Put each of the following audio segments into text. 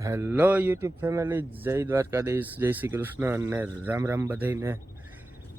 Hello YouTube family, જય દ્વારકાધીશ, જય શ્રી કૃષ્ણ અને રામ રામ બધાઈને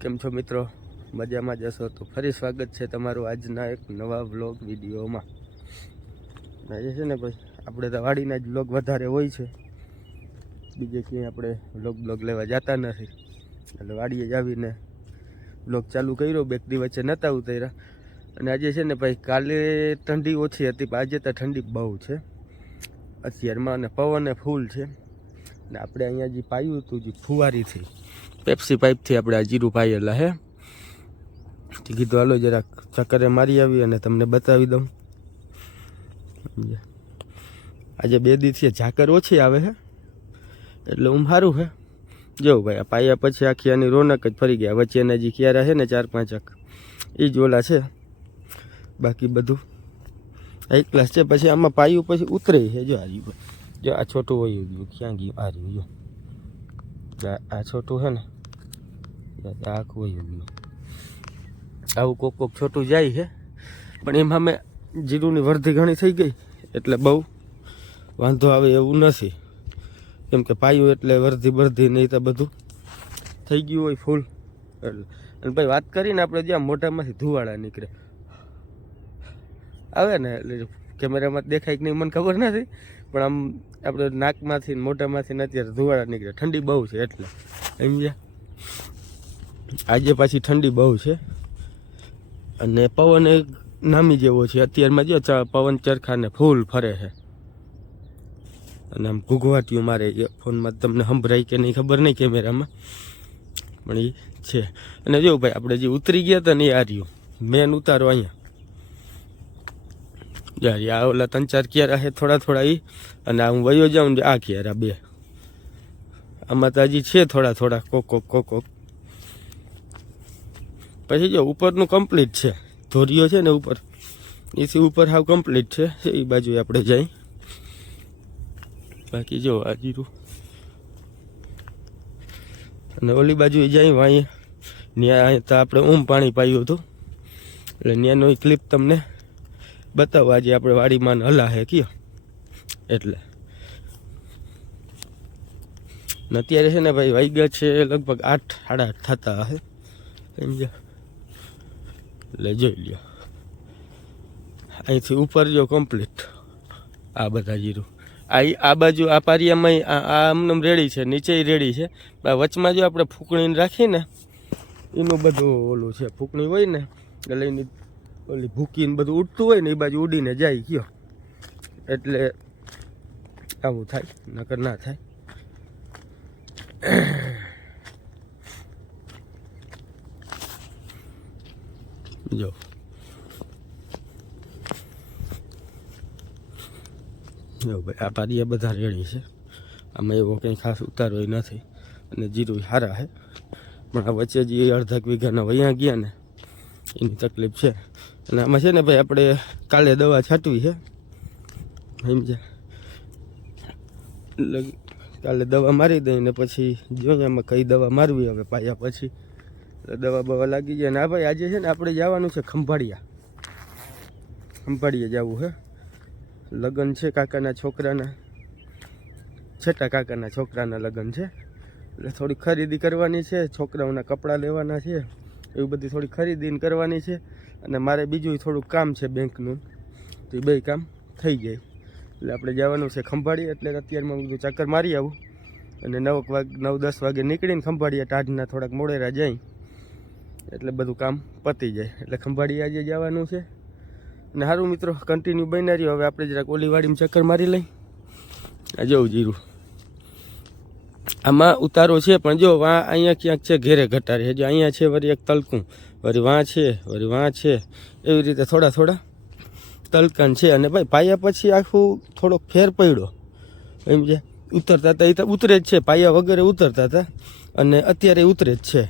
કેમ છો મિત્રો? મજામાં જશો તો ફરી સ્વાગત છે તમારું આજના એક નવા વ્લોગ વિડીયોમાં. આજે છે ને ભાઈ, આપણે તો વાડીના જ વ્લોગ વધારે હોય છે. બીજે ક્યાંય આપણે વ્લોગ બ્લોગ લેવા જતા નથી. એટલે વાડીએ જ આવીને વ્લોગ ચાલુ કર્યો, બે દી વચ્ચે નહોતા ઉતર્યા. અને આજે છે ને ભાઈ, કાલે ઠંડી ઓછી હતી, પણ આજે તો ઠંડી બહુ છે. અત્યારમાં અને પવન ફૂલ છે. ને આપણે અહીંયા જે પાયું હતું, જે ફુવારીથી પેપ્સી પાઇપથી આપણે આ જીરું પાયેલા હે. કીધું, હાલો, જરાક ચક્કરે મારી આવી અને તમને બતાવી દઉં? આજે બે દિવસથી ઝાકર ઓછી આવે છે એટલે હું સારું છે જો ભાઈ, આ પાયા પછી આખી આની રોનક જ ફરી ગયા. વચ્ચેના જે ક્યારે છે ને, ચાર પાંચક એ જ ઓલા છે. બાકી બધું એક ક્લાસ છે, પછી આમાં પાયું પછી ઉતરે છે, જો આ રહ્યું જો આ છોટું હોય ગયું ક્યાં ગયું? આ રહ્યું, જો. આ- છોટું છે ને આખું હોય ગયું આવું કોક કોક છોટું જાય છે, પણ એમાં મેં જીરુંની વર્ધી ઘણી થઈ ગઈ, એટલે બહુ વાંધો આવે એવું નથી. કેમ કે પાયું એટલે વર્ધી બરધી નહીં તો બધું થઈ ગયું હોય ફૂલ. એટલે, અને ભાઈ વાત કરીને આપણે જ્યાં મોઢામાંથી ધુવાળા નીકળે આવે ને, એટલે કેમેરામાં દેખાય કે નહીં મને ખબર નથી. પણ આમ આપણે નાકમાંથી મોઢામાંથી ને અત્યારે ધુવાળા નીકળે ઠંડી બહુ છે એટલે. સમજ્યા આજે પાછી ઠંડી બહુ છે. અને પવન એક નામી જેવો છે. અત્યારમાં જો પવન ચરખાને ફૂલ ફરે છે. અને આમ ઘૂઘવાટીઓ મારે છે. ફોનમાં તમને સંભળાય કે નહીં ખબર નહીં કેમેરામાં. પણ એ છે. અને જો ભાઈ, આપણે જે ઉતરી ગયા હતા ને એ આ મેન ઉતારો અહીંયા. યાર આ ઓલા ત્રણ ચાર ક્યારા છે થોડા થોડા એ અને આ હું વયો જાઉં ને આ ક્યારા બે. આમાં તો હજી છે થોડા થોડા, કોક કોક કોક કોક. પછી જો, ઉપરનું કમ્પ્લીટ છે. ધોરીઓ છે ને ઉપર. એથી ઉપર હાવ કમ્પ્લીટ છે. એ બાજુ આપણે જઈ. બાકી જો, આ જીરું. અને ઓલી બાજુ જઈ વાંઈ ત્યાં તો આપણે ઊમ પાણી પાયું હતું. એટલે ત્યાંનો ક્લિપ તમને બતાવો, આજે આપણે વાડીમાં હલાહે કયો. એટલે. અત્યારે છે ને ભાઈ વાગ્યા છે લગભગ આઠ, સાડા આઠ થતા હશે. સમજ્યા એટલે જોઈ લ્યો. અહીંથી ઉપર જો કમ્પ્લીટ આ બધા જીરું. આ આ બાજુ, આ પારિયામાં આ આમનમ રેડી છે નીચે રેડી છે. વચમાં જો આપણે ફૂકણીને રાખીને એનું બધું ઓલું છે, ફૂકણી હોય ને, એટલે એની ઓલી ભૂકીને બધું ઉડતું હોય ને એ બાજુ ઉડીને જાય ગયો. એટલે આવું થાય, નકર ના થાય. જો. જો ભાઈ, આ પારિયા બધા રેડી છે. આમાં એવો કંઈ ખાસ ઉતારો નથી. અને જીરું સારા છે. પણ આ વચ્ચે જે અડધા વીઘાના વૈયા ગયા ને, એની તકલીફ છે. અને આમાં છે ને ભાઈ આપણે કાલે દવા છાંટવી છે. સમજ્યા કાલે દવા મારી દઈ ને પછી જોઈએ આમાં કઈ દવા મારવી હવે પાયા પછી. દવા બવા લાગી જાય આ ભાઈ આજે છે ને આપણે જવાનું છે ખંભાળિયા. ખંભાળિયા જવું છે લગ્ન છે કાકાના છોકરાના. છઠ્ઠા કાકાના છોકરાના લગ્ન છે. એટલે થોડી ખરીદી કરવાની છે, છોકરાઓના કપડાં લેવાના છે. એવી બધી થોડી ખરીદી કરવાની છે. અને મારે બીજું થોડુંક કામ છે બેંકનું. તો એ બે કામ થઈ જાય. એટલે આપણે જવાનું છે ખંભાળીએ, એટલે અત્યારમાં બધું ચક્કર મારી આવું. અને નવ વાગ, નવ, દસ વાગે નીકળીને ખંભાળીએ, ટાઢના થોડાક મોડેરા જાય એટલે બધું કામ પતી જાય. એટલે ખંભાળીએ આજે જવાનું છે. અને સારું મિત્રો કન્ટિન્યુ બન્યા રહ્યો. હવે આપણે જરાક ઓલીવાડીમાં ચક્કર મારી લઈ. આ જવું જીરું. આમાં ઉતારો છે, પણ જો, વાં, અહીંયા ક્યાંક છે ઘેરે ઘટાડે. હજુ અહીંયા છે વળી એક તલકું. વળી વાં છે વળી વાં છે. એવી રીતે થોડા થોડા તલકન છે અને ભાઈ પાયા પછી આખું થોડોક ફેર પડ્યો. એમ જે ઉતરતા હતા, એ તો ઉતરે જ છે, પાયા વગેરે ઉતરતા હતા અને અત્યારે ઉતરે જ છે.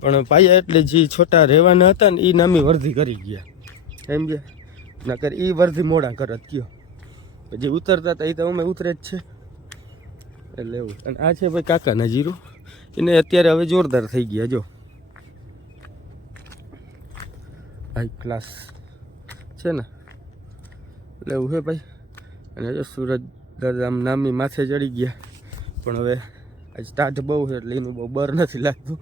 પણ પાયા એટલે જે છોટા રહેવાના હતા ને એ નામી વર્ધી કરી ગયા. એમ જે નકર એ વર્ધી મોડા કરત કયો જે ઉતરતા હતા એ તો અમે ઉતરે જ છે. એટલે એવું. અને આ છે ભાઈ કાકાના જીરું. એને અત્યારે હવે જોરદાર થઈ ગયા, જો. હાઈ ક્લાસ છે ને. એટલે એવું છે ભાઈ. અને જો સૂરજ દરદામ નામની નામી માથે ચડી ગયા. પણ હવે આજ સ્ટાર્ટ બહુ છે એટલે એનું બહુ બર નથી લાગતું.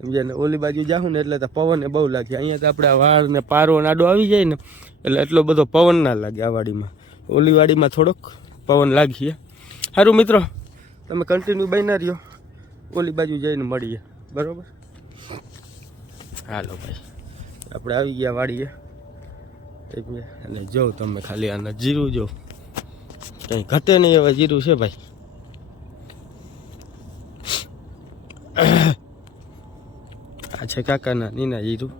સમજ્યા ને ઓલી બાજુ જાઉં ને એટલે તો પવન બહુ લાગે. અહીંયા તો આપણે વાળ ને પારો નાડો આવી જાય ને એટલે એટલો બધો પવન ના લાગે આ વાડીમાં. ઓલી વાડીમાં થોડોક પવન લાગીએ. સારું મિત્રો, તમે કન્ટિન્યુ બન્યા રહ્યો. ઓલી બાજુ જઈને મળીએ. બરોબર? હાલો ભાઈ. આપણે આવી ગયા વાડીએ. અને જો તમે ખાલી આના જીરું જો. કંઈ ઘટે નહીં એવા જીરું છે ભાઈ. આ છે કાકાના નીના જીરું.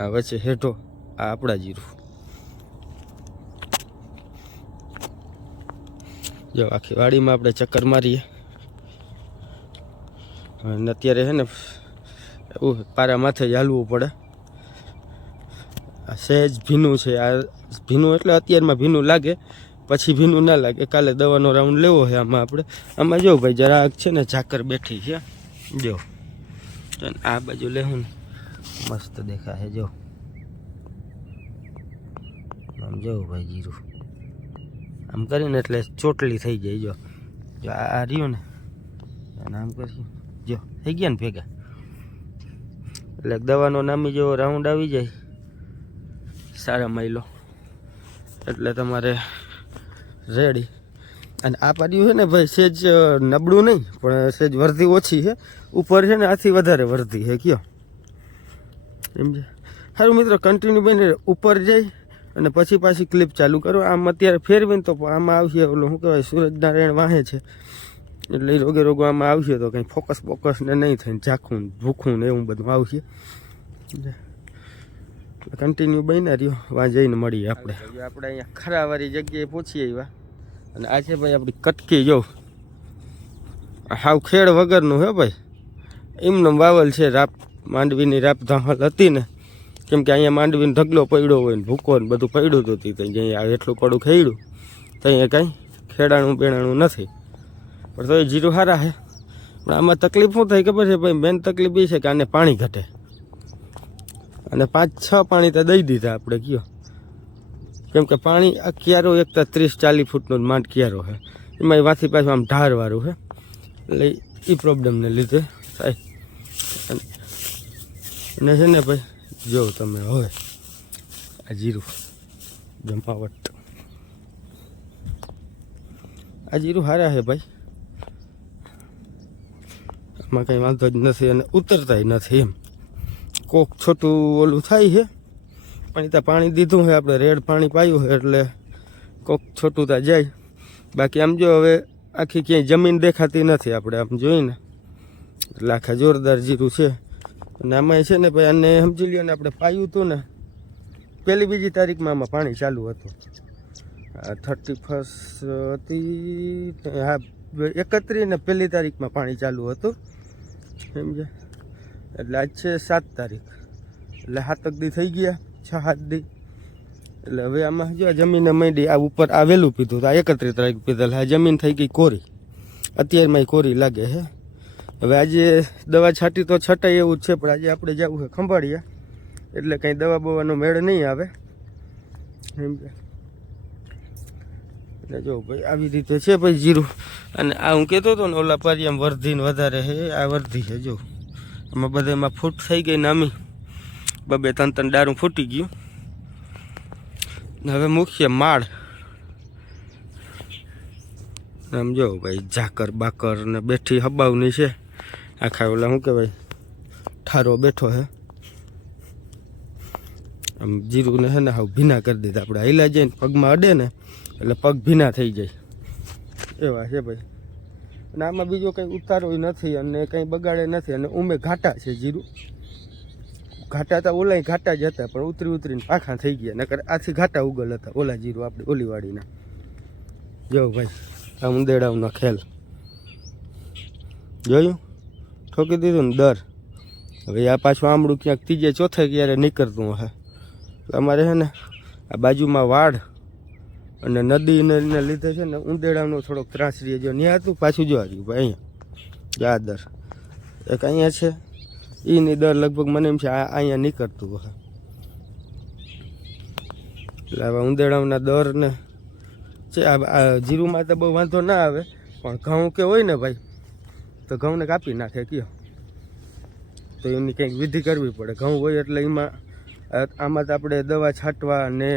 આ વચ્ચે હેઠો આ આપણા જીરું. જો આખી વાડીમાં આપણે ચક્કર મારીએ. અને અત્યારે છે ને એવું પારા માથે જ હાલવું પડે. સહેજ ભીનું છે. આ ભીનું એટલે અત્યારમાં ભીનું લાગે, પછી ભીનું ના લાગે. કાલે દવાનો રાઉન્ડ લેવો છે આમાં આપણે. આમાં જો ભાઈ જરાક છે ને ઝાકર બેઠી છે. જો. આ બાજુ લેવું ને. મસ્ત દેખાય જો. આમ જો ભાઈ જીરું. આમ કરીને એટલે ચોટલી થઈ જાય, જો. જો આ આ રહ્યું ને. અને આમ કરી જો, થઈ ગયા ને ભેગા? એટલે દવાનો નામી જેવો રાઉન્ડ આવી જાય. સારા માઇલો એટલે તમારે રેડી અને આ પાડ્યું છે ને ભાઈ સેજ નબળું નહીં, પણ સેજ વર્ધી ઓછી છે. ઉપર છે ને આથી વધારે વર્ધી છે, કયો. સમજે સારું મિત્રો કન્ટિન્યુ બને, ઉપર જઈ અને પછી પાછી ક્લિપ ચાલુ કરો. આમ અત્યારે ફેરવીને તો આમાં આવશે ઓલું, શું કહેવાય સૂરજનારાયણ વાહે છે. એટલે રોગે રોગો આમાં આવશે તો કંઈ ફોકસ ફોકસ ને નહીં થઈને ઝાખું ભૂખું ને એવું બધું આવશે. કન્ટિન્યુ બન્યા રહ્યો. વાં જઈને મળીએ આપણે. આપણે અહીંયા ખરાવાળી જગ્યાએ પહોંચી આવ્યા અને આ છે ભાઈ આપણી કટકી, જો. હાવ ખેડ વગરનું હે ભાઈ. એમનો વાવલ છે રાપ, માંડવીની રાપ ધામલ હતી ને. કેમ કે અહીંયા માંડવીનો ઢગલો પડ્યો હોય ને ભૂકો ને બધું પડ્યું હતું. ત્યાં અહીંયા એટલું કડું ખેડ્યું. તો અહીંયા કાંઈ ખેડાણું બેણાણું નથી. પણ તો એ જીરું સારા છે પણ આમાં તકલીફ શું થાય ખબર છે ભાઈ? મેન તકલીફ એ છે કે આને પાણી ઘટે. અને પાંચ, છ પાણી તો દઈ દીધા આપણે, કયો. કેમ કે પાણી, આ ક્યારો એક તો ત્રીસ, ચાલીસ ફૂટનો માંડ ક્યારો છે એમાં વાથી પાછું આમ ઢારવાળું છે એટલે એ પ્રોબ્લેમને લીધે થાય. અને- છે ને ભાઈ, જો તમે હવે આ જીરું જમાવટ આ જીરું સારા છે ભાઈ. આમાં કંઈ વાંધો જ નથી અને ઉતરતાય નથી એમ. કોક છોટું ઓલું થાય છે. પણ ત્યાં પાણી દીધું છે, આપણે રેડ પાણી પાયું છે, એટલે કોક છોટું ત્યાં જાય. બાકી આમ જો હવે આખી ક્યાંય જમીન દેખાતી નથી આપણે, આમ જોઈને. એટલે આખા જોરદાર જીરું છે. અને આમાં છે ને ભાઈ, આને સમજી લ્યો ને, આપણે પાયું હતું ને પહેલી બીજી તારીખમાં આમાં પાણી ચાલુ હતું. થર્ટી ફર્સ્ટ હતી, હા, એકત્રીસ ને પહેલી તારીખમાં પાણી ચાલુ હતું. સમજ્યા એટલે આજ છે સાત તારીખ. એટલે સાતક દી થઈ ગયા, છ, સાત દી. એટલે હવે આમાં જો આ જમીન માંડી, આ ઉપર આ વહેલું પીધું તો આ એકત્રીસ તારીખ પીધેલ આ જમીન થઈ ગઈ કોરી. અત્યારમાં કોરી લાગે હે હવે આજે દવા છાંટી તો છટાય એવું જ છે, પણ આજે આપણે જવું છે ખંભાળિયા. એટલે કંઈ દવા બવાનો મેળ નહીં આવે. સમજ્યા એટલે જો ભાઈ, આવી રીતે છે ભાઈ જીરું. અને આ હું કહેતો હતો ને, ઓલા પારિયામાં વર્ધીને વધારે છે, આ વર્ધી છે, જો. આમાં બધામાં ફૂટ થઈ ગઈ નામી બબે ત્રણ ત્રણ દારૂ ફૂટી ગયું. હવે મુખ્ય માળ. આમ જો ભાઈ, ઝાકર બાકર ને બેઠી હબાવની છે. આખા ઓલા શું કહેવાય, ઠારો બેઠો હે. આમ જીરું ને હે ને હાવ ભીના કરી દીધા. આપણે હાઈલા જઈને પગમાં અડે ને, એટલે પગ ભીના થઈ જાય. એવા છે ભાઈ. અને આમાં બીજો કંઈ ઉતારો નથી અને કંઈ બગાડે નથી અને ઉમે ઘાટા છે જીરું. ઘાટા હતા ઓલા ઘાટા જ હતા, પણ ઉતરી ઉતરીને પાખા થઈ ગયા, નકર આથી ઘાટા ઉગલ હતા, ઓલા જીરું આપણે ઓલીવાડીના. જો ભાઈ, આ ઉંદેડાઓનો ખેલ. જોયું? ઠોકી દીધું ને દર હવે આ પાછું આમળું ક્યાંક ત્રીજે ચોથે ક્યારે નીકળતું હશે? એટલે અમારે છે ને, આ બાજુમાં વાડ અને નદીને લીધે છે ને ઉંદેડાનો થોડોક ત્રાસ રહે જો ત્યાં હતું, પાછું જો આવ્યું ભાઈ, અહીંયા. જો આ દર એક અહીંયા છે એની દર લગભગ મને એમ છે, આ અહીંયા નીકળતું હોય એટલે હવે ઉંદેડાના દર ને છે, આ જીરુમાં તો બહુ વાંધો ના આવે, પણ ઘઉં કે હોય ને ભાઈ, તો ઘઉંને કાપી નાખે, કયો. તો એમની કંઈક વિધિ કરવી પડે. ઘઉં હોય એટલે એમાં આમાં તો આપણે દવા છાંટવા ને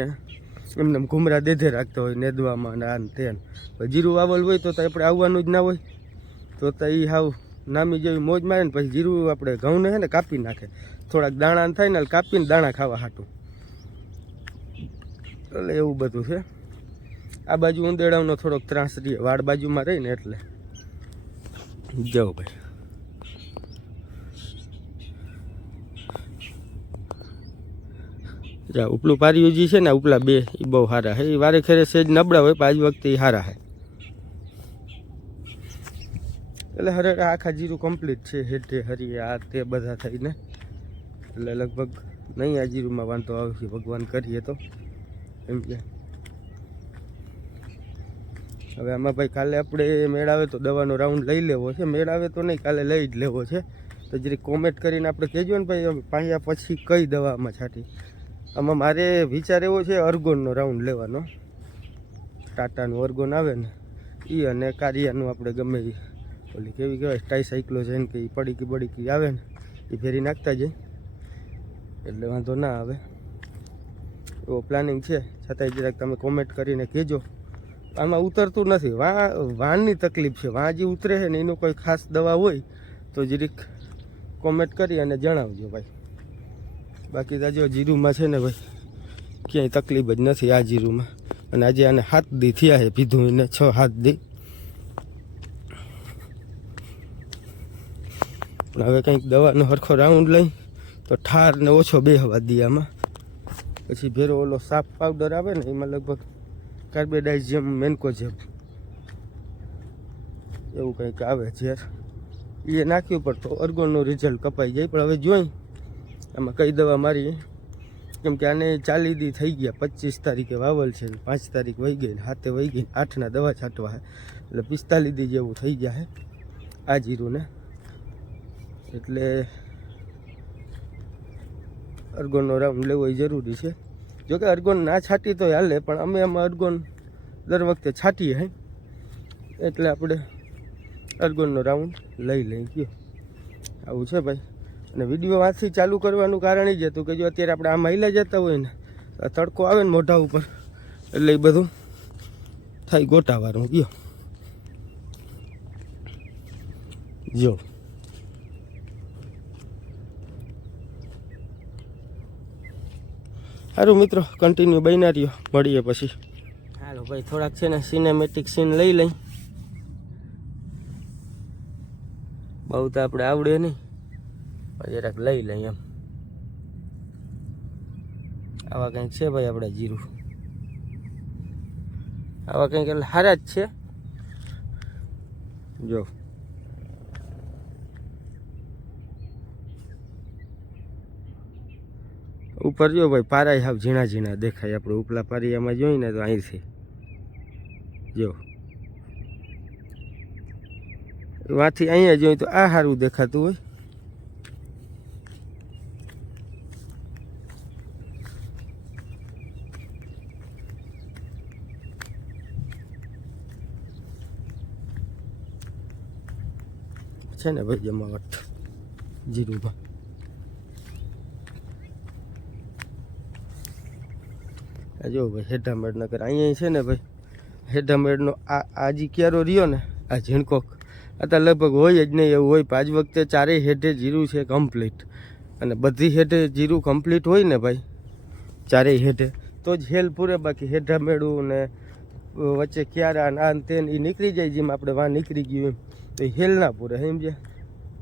એમને ઘુમરા દેધે રાખતા હોય, નેદવામાં ને આ ને તે ને. પછી જીરું વાવલ હોય તો આપણે આવવાનું જ ના હોય. તો તો એ હાવ નામી જેવી મોજ મારે ને પછી જીરું આપણે ઘઉંને છે ને કાપી નાખે. થોડાક દાણા થાય ને કાપીને દાણા ખાવા હાટું. એટલે એવું બધું છે. આ બાજુ ઉંદેડાનો થોડોક ત્રાસ રહીએ વાડ બાજુમાં રહીને એટલે. જાઓ ભાઈ. જા ઉપલું પારિયું જે છે ને, ઉપલા બે એ બહુ સારા છે. એ વારે ખેરે સેજ નબળા હોય પાંચ વખતે એ સારા છે. એટલે હરે આખા જીરું કમ્પ્લીટ છે, હેઠે હરી, આ તે બધા થઈને. એટલે લગભગ નહીં આ જીરુમાં વાંધો આવશે, ભગવાન કરીએ તો. એમ કે. હવે આમાં ભાઈ કાલે આપણે મેળાવે તો દવાનો રાઉન્ડ લઈ લેવો છે, મેળાવે તો નહીં, કાલે લઈ જ લેવો છે. તો જરી કોમેન્ટ કરીને આપણે કહેજો ને ભાઈ પાયા પછી કઈ દવામાં છાંટી. આમાં મારે વિચાર એવો છે અર્ગોનનો રાઉન્ડ લેવાનો. ટાટાનું અર્ગોન આવે ને એ અને કારિયાનું આપણે ગમે એ ઓલી કેવી કહેવાય ટાઈ સાયકલો છે ને કે એ પડીકી બડીકી આવે ને એ ફેરી નાખતા જાય એટલે વાંધો ના આવે. એવો પ્લાનિંગ છે. છતાંય જરાક તમે કોમેન્ટ કરીને કહેજો. આમાં ઉતરતું નથી. વા, વાનની તકલીફ છે. વાં જે ઉતરે છે ને, એનું કોઈ ખાસ દવા હોય, તો જરીક કોમેન્ટ કરી અને જણાવજો ભાઈ. બાકી તાજો જીરુમાં છે ને ભાઈ, ક્યાંય તકલીફ જ નથી આ જીરુમાં. અને આજે આને હાથ દી થયા છે પીધું એને, છ હાથ દી. પણ હવે કંઈક દવાનો સરખો રાઉન્ડ લઈ, તો ઠાર ને ઓછો બે હવા દી આમાં. પછી ભેરો ઓલો સાફ પાવડર આવે ને, એમાં લગભગ કાર્બેડાઇઝિયમ મેન્કો જેમ. એવું કંઈક આવે ઝેર. એ નાખ્યું પણ તો અર્ગોનનું રિઝલ્ટ કપાઈ જાય. પણ હવે જોઈ આમાં કઈ દવા મારી. કેમ કે આને ચાલી દી થઈ ગયા. પચીસ તારીખે વાવલ છે પાંચ તારીખ વહી ગઈ હાથે વહી ગઈ આઠના દવા છાંટવા છે એટલે પિસ્તાલીસ દી જેવું થઈ ગયા હે. આ જીરુંને એટલે અર્ગોનનો રાઉન્ડ લેવો એ જરૂરી છે. જોકે અર્ગોન ના છાંટી તો હાલે, પણ અમે આમાં અર્ગોન દર વખતે છાંટીએ હે. એટલે આપણે અર્ગોનનો રાઉન્ડ લઈ લઈ ગયો આવું છે ભાઈ. અને વીડિયો આથી ચાલુ કરવાનું કારણ એ જ હતું કે જો અત્યારે આપણે આ મહિલા જતા હોય ને તડકો આવે ને મોઢા ઉપર, એટલે એ બધું થાય ગોટાવાનું. ગયો. જો. સારું મિત્રો કન્ટિન્યુ બન્યા રહ્યો. મળીએ પછી. હાલો ભાઈ, થોડાક છે ને સિનેમેટિક સીન લઈ લઈ. બહુ તો આપણે આવડે નહીં. જરાક લઈ લઈ એમ. આવા કંઈક છે ભાઈ આપણે જીરું? આવા કંઈક એટલે સારા જ છે. જો. ઉપર જો ભાઈ પારાય હાવ ઝીણા ઝીણા દેખાય આપણે ઉપલા પારિયામાં જોઈને તો અહીંથી. જો. વાથી અહીંયા જોઈ તો આ સારું દેખાતું હોય. છે ને ભાઈ જમાવટ. જીરુમાં જો ભાઈ હેઠામેડ નગર અહીંયા છે ને ભાઈ હેઠામેડનો આ આજી ક્યારો રહ્યો ને, આ ઝીણકોક. તો લગભગ હોય જ નહીં એવું હોય. પાંચ વખતે ચારેય હેઠે જીરું છે કમ્પ્લીટ અને બધી હેઠે જીરું કમ્પ્લીટ હોય ને ભાઈ, ચારેય હેઠે. તો જ હેલ પૂરે બાકી હેઠામેડું ને વચ્ચે ક્યારા આ તે એ નીકળી જાય જેમ આપણે વાં નીકળી ગયું એમ. તો એ હેલ ના પૂરે, સમજ્યા?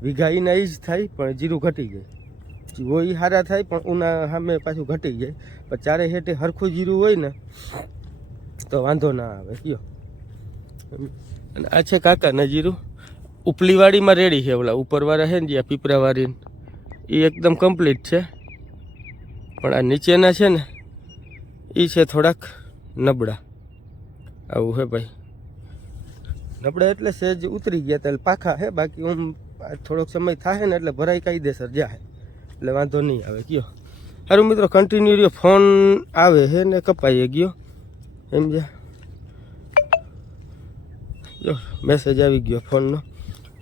વીઘા એના એ જ થાય, પણ જીરું ઘટી જાય. હોય સારા થાય, પણ ઉના સામે પાછું ઘટી જાય. પણ ચારે હેઠે હરખું જીરું હોય ને, તો વાંધો ના આવે, કયો. અને આ છે કાકાના જીરું. ઉપલીવાડીમાં રેડી છે ઓલા, ઉપરવાળા છે ને જ્યાં પીપરાવાળી એ એકદમ કમ્પ્લીટ છે. પણ આ નીચેના છે ને એ છે થોડાક નબળા. આવું છે ભાઈ. આપણે એટલે સેજ ઉતરી ગયા એટલે પાખા હે, બાકી આમ થોડોક સમય થાય ને એટલે ભરાઈ કાયદેસર જાય એટલે વાંધો નહીં આવે, કયો. સારું મિત્રો કન્ટિન્યુ રહ્યો. ફોન આવે છે ને કપાઈ ગયો સમજ્યા જો. મેસેજ આવી ગયો ફોનનો.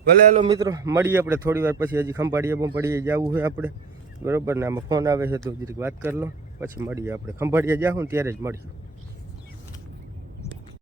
ભલે હાલો મિત્રો, મળીએ આપણે થોડી વાર પછી. હજી ખંભાળીએ બંભાળીએ જવું હોય આપણે. બરોબર ને, આમાં ફોન આવે છે તો જરીક વાત કરી લો. પછી મળીએ આપણે. ખંભાળીએ જાઉં ત્યારે જ મળીએ.